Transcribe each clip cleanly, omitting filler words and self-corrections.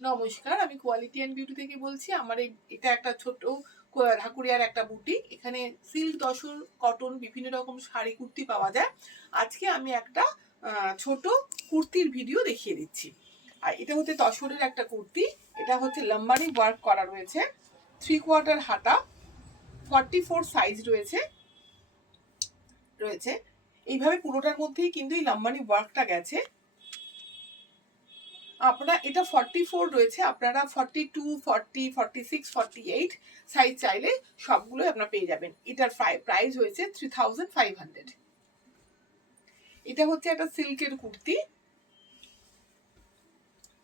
নমস্কার, আমি quality and beauty থেকে বলছি। আমার এটা একটা ছোট ঢাকুরিয়ার একটা বুটিক। এখানে সিল্ক, তসর, কটন বিভিন্ন রকম শাড়ি কুর্তি পাওয়া যায়। আজকে আমি একটা ছোট কুর্তির ভিডিও দেখিয়ে দিচ্ছি। আর এটা হচ্ছে তসরের একটা কুর্তি। এটা হচ্ছে লম্বানি ওয়ার্ক করা রয়েছে, 3/4 হাতা, 44 সাইজ রয়েছে। এইভাবে পুরোটার মধ্যেই কিন্তু এই লম্বানি ওয়ার্কটা গেছে। আপনারা এটা 44 রয়েছে, আপনারা 42, 40, 46, 48 সাইজ চাইলে সবগুলো আপনারা পেয়ে যাবেন। এটার প্রাইস হয়েছে 3500। এটা হচ্ছে একটা সিল্কের কুর্তি,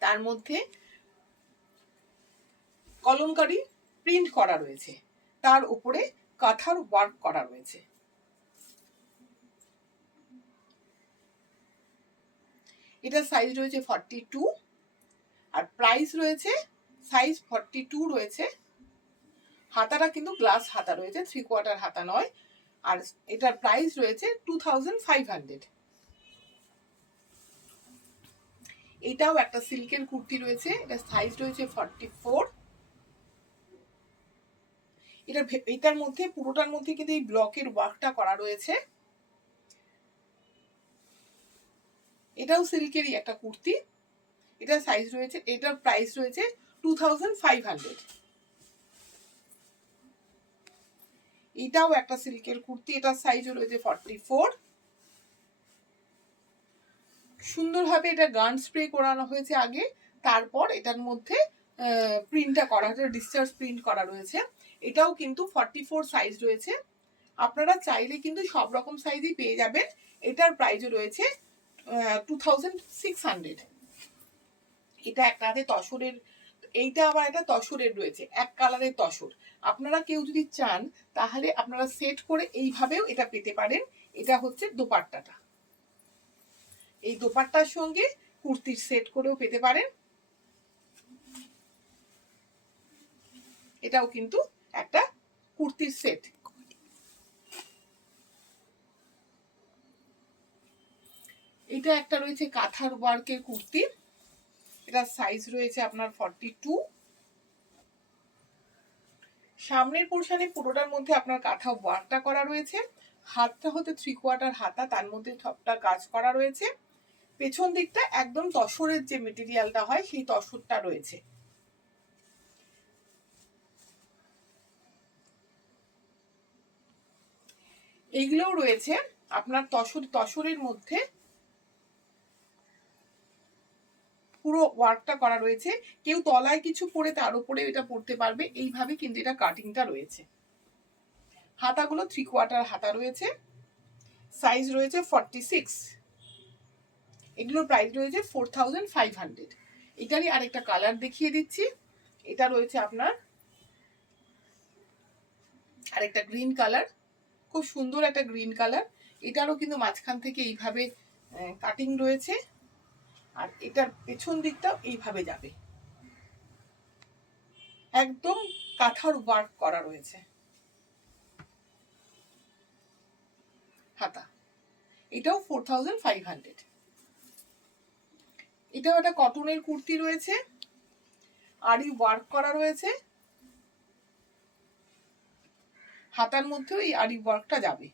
তার মধ্যে কলমকারি প্রিন্ট করা রয়েছে, তার উপরে কাঁথার ওয়ার্ক করা রয়েছে। এটা সাইজ রয়েছে 42 আর প্রাইস রয়েছে সাইজ 42 রয়েছে। হাতাটা কিন্তু গ্লাস হাতা রয়েছে, 3/4 হাতা নয়। আর এটার প্রাইস রয়েছে 2500। এটাও একটা সিল্কের কুর্তি রয়েছে, এটা সাইজ রয়েছে 44। এটার মধ্যে পুরোটার মধ্যে কিন্তু এই ব্লকের ওয়ার্কটা করা রয়েছে। এটাও সিল্কেরই একটা কুর্তি। এটার সাইজ রয়েছে, এটার প্রাইস রয়েছে 2500। এটাও একটা সিল্কের কুর্তি, এটার সাইজও রয়েছে 44। সুন্দরভাবে এটা গান স্প্রে করানো হয়েছে আগে, তারপর এটার মধ্যে প্রিন্টটা করা হয়েছে, ডিসচার্জ প্রিন্ট করা রয়েছে। এটাও কিন্তু 44 সাইজ রয়েছে। আপনারা চাইলে কিন্তু সব রকম সাইজই পেয়ে যাবেন। এটার প্রাইসও রয়েছে 2600। এটা একটা আছে তসরের, এইটা আবার একটা তসরের রয়েছে, এক কালারের তসর। আপনারা কেউ যদি চান তাহলে আপনারা সেট করে এইভাবেও এটা পেতে পারেন। এটা হচ্ছে দোপাট্টাটা, এই দোপাট্টার সঙ্গে কুর্তির সেট করেও পেতে পারেন। এটাও কিন্তু একটা কুর্তির সেট। এটা একটা রয়েছে কাঁথার ওয়ার্কের কুর্তি, এটা সাইজ রয়েছে আপনার 42। সামনের পোর্শনে পুরোটার মধ্যে আপনার কাঁথা ওয়ার্কটা করা রয়েছে। হাতটা হতে 3/4 হাতা, তার মধ্যে সবটা কাজ করা রয়েছে। পেছন দিকটা একদম তসরের যে মেটেরিয়ালটা হয় সেই তসরটা রয়েছে। এইগুলোও রয়েছে আপনার তসরের মধ্যে পুরো ওয়ার্কটা করা রয়েছে। কেউ তলায় কিছু পরে তার উপরে এটা পড়তে পারবে, এইভাবে কিন্তু এটা কাটিংটা রয়েছে। হাতাগুলো 3/4 হাতা রয়েছে, সাইজ রয়েছে 46। এগুলোর প্রাইস রয়েছে 4500। এটারই আরেকটা কালার দেখিয়ে দিচ্ছি। এটা রয়েছে আপনার আরেকটা গ্রিন কালার, খুব সুন্দর একটা গ্রিন কালার। এটারও কিন্তু মাঝখান থেকে এইভাবে কাটিং রয়েছে, আর এটার পেছন দিকটাও এইভাবে যাবে, একদম কাঁথার ওয়ার্ক করা রয়েছে। হাতা, এটাও 4500। এটাও একটা কটনের কুর্তি রয়েছে, আরই ওয়ার্ক করা রয়েছে। হাতার মধ্যেও এই আরি ওয়ার্কটা যাবে।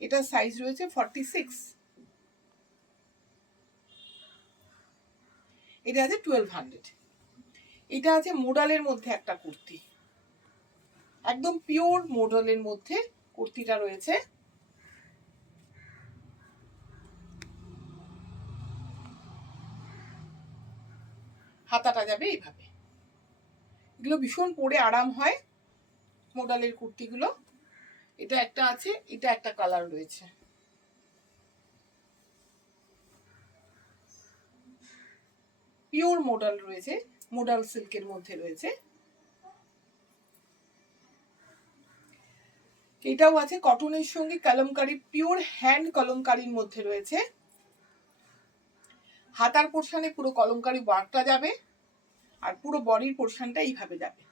এটার সাইজ রয়েছে 46। এটা আছে 1200। এটা আছে মোডালের মধ্যে একটা কুর্তি, একদম পিওর মোডালের মধ্যে কুর্তিটা রয়েছে। হাতাটা যাবে এইভাবে। এগুলো ভীষণ পরে আরাম হয় মোডালের কুর্তিগুলো। এটা একটা আছে, এটা একটা কালার রয়েছে। পিওর মোডাল রয়েছে, মোডাল সিল্কের মধ্যে রয়েছে। এটাও আছে কটনের সঙ্গে কলমকারি, পিওর হ্যান্ড কলমকারির মধ্যে রয়েছে। হাতার পোর্শনে পুরো কলমকারি ওয়ার্কটা যাবে, আর পুরো বডির পোর্শনটা এইভাবে যাবে।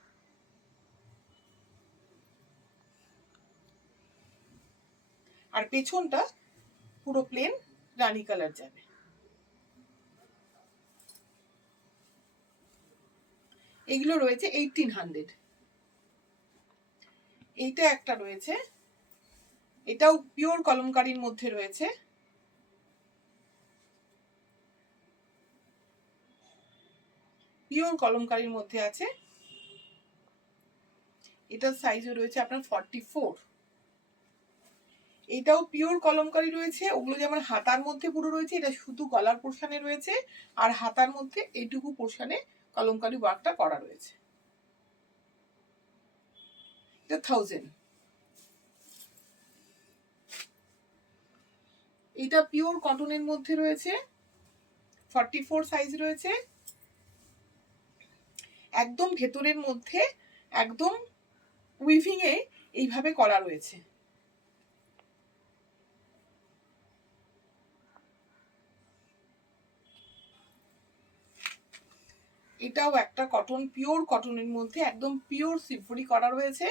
আর পেছনটা পুরো প্লেন রানী কালার যাবে। এগুলো রয়েছে 1800। এইটা একটা রয়েছে, এটাও পিওর কলমকারীর মধ্যে রয়েছে। পিওর কলমকারীর মধ্যে আছে। এটার সাইজও রয়েছে আপনার 44। এটাও পিওর কলমকারী রয়েছে। ওগুলো যেমন হাতার মধ্যে পুরো রয়েছে, এটা শুধু গলার পোর্শনে রয়েছে, আর হাতার মধ্যে এইটুকু পোর্শনে কলমকারী ওয়ার্কটা করা রয়েছে। এটা 1000। এটা পিওর কটনের মধ্যে রয়েছে, 44 সাইজ রয়েছে। একদম ভেতরের মধ্যে একদম উইভিং এ এইভাবে করা রয়েছে। এটাও একটা কটন, পিওর কটনের মধ্যে একদম পিওর সিম্ফনি করা রয়েছে।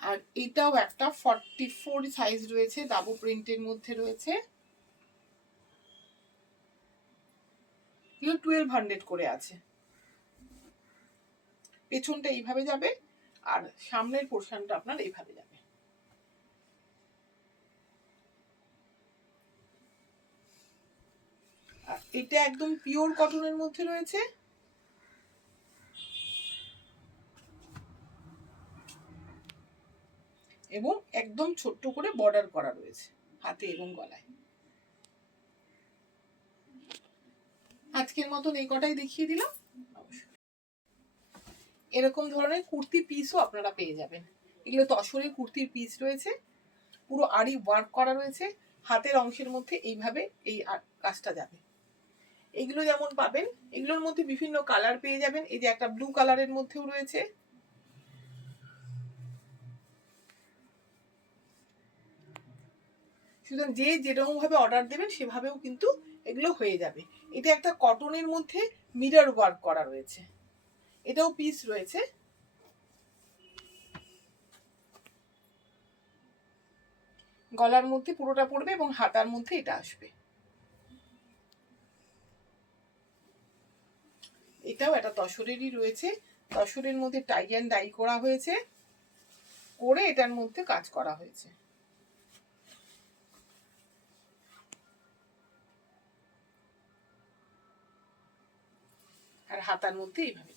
আর এটাও একটা 44 সাইজ রয়েছে, ডাবল প্রিন্টের মধ্যে রয়েছে। 1200 করে আছে। পেছনটা এইভাবে যাবে আর সামনের পোর্শনটা আপনার এইভাবে যাবে। আর এটা একদম পিওর কটনের মধ্যে রয়েছে। এবং একদম ছোট্ট করে বর্ডার করা রয়েছে হাতে এবং গলায়। আজকের মতন এই কটাই দেখিয়ে দিলাম। এরকম ধরনের কুর্তি পিসও আপনারা পেয়ে যাবেন। এগুলো তসরের কুর্তির পিস রয়েছে, পুরো আড়ি ওয়ার্ক করা রয়েছে। হাতের অংশের মধ্যে এইভাবে এই কাজটা যাবে। এগুলো যেমন পাবেন, এগুলোর মধ্যে বিভিন্ন কালার পেয়ে যাবেন। এই যে একটা ব্লু কালারের মধ্যেও রয়েছে। সুতরাং যে যেরকম ভাবে অর্ডার দেবেন সেভাবেও কিন্তু এগুলো হয়ে যাবে। এটা একটা কটনের মধ্যে মিরর ওয়ার্ক করা রয়েছে, এটাও পিস রয়েছে। গলার মধ্যে পুরোটা পড়বে এবং হাতার মধ্যে এটা আসবে। এটাও একটা তসরেরই রয়েছে, তসরের মধ্যে টাই অ্যান্ড ডাই করা হয়েছে, করে এটার মধ্যে কাজ করা হয়েছে। আর হাতার মধ্যে এইভাবে